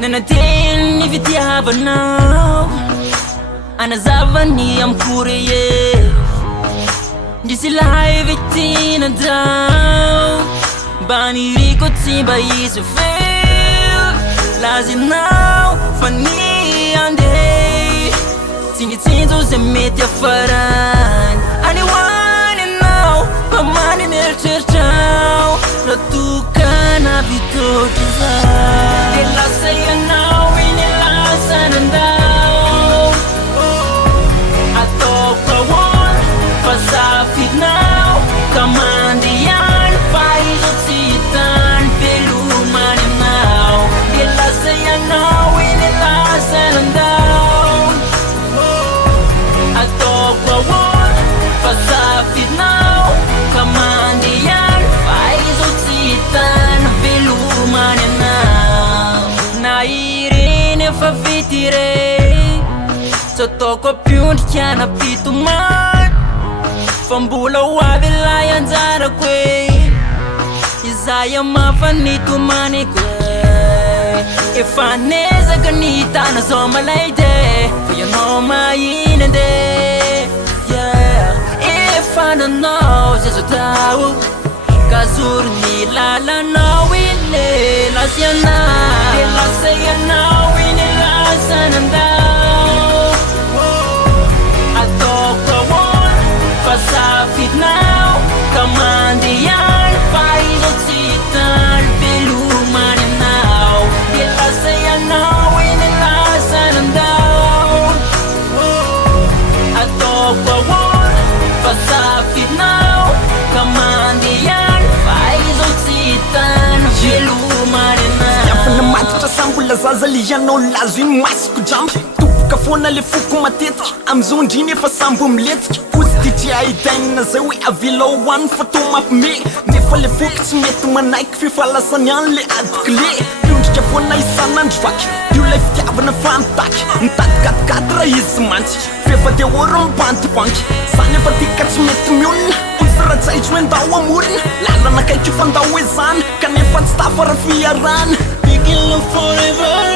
nanateny ny fitiavanao anazavany amikory e ndrisy lahay vitinandao mba niriko tsy mba izy feo lazinao fa ny andeha tsingitsinjo zay mety afarany anihoany anao mba many mieritreritrao ratokana vitotry zao de lasa ianao iny lasanandao ataoko ahoana fa safidinao ka mandeany fa izy tsy hitany velomany anao de lasa ianao iny lasanandao ataoko ahoana fa safidinao ka mandeany fa izy tsy hitany velomany anao na ireny efa vitire tsy ataoko apiondrika napitomany fa mbola ho avy lay anjarako e izay amafanitomanyko efa nezaka ny tana zao malay de fa ianao mahina ande efa nanao zay zao tao ka zoro ny lalanao iny lasa ianao de lasa ianao iny lasanandao ataoko ahoana fa safidinao ka mandeany fa izy tsy hitany velomany anao de lasa ianao iny lasanandao ataoko ahoana fa safidinao ka mandeany fa izy tsy hitany velomany anao Yafana matitra sambola zaza le ianao lazo iny masiko jambo toboka foana le foko matetiky amizao ndriny efa sambo miletiky posititry ahitanina zay hoe avilao hoany fa to mampime nefa le foky tsy mety manaiky fifalasany any le adikile piondrika foana isanandro vaky io lay fitiavana fantaky mitadikatikady raha izy mantsy fefa de oro mibantibanky zany efa tika tsy mety mionina rajaitro hoe ndao amorina lalana kaiky fa ndao hoe zany kanefa tsy tafara fiarana Begin love forever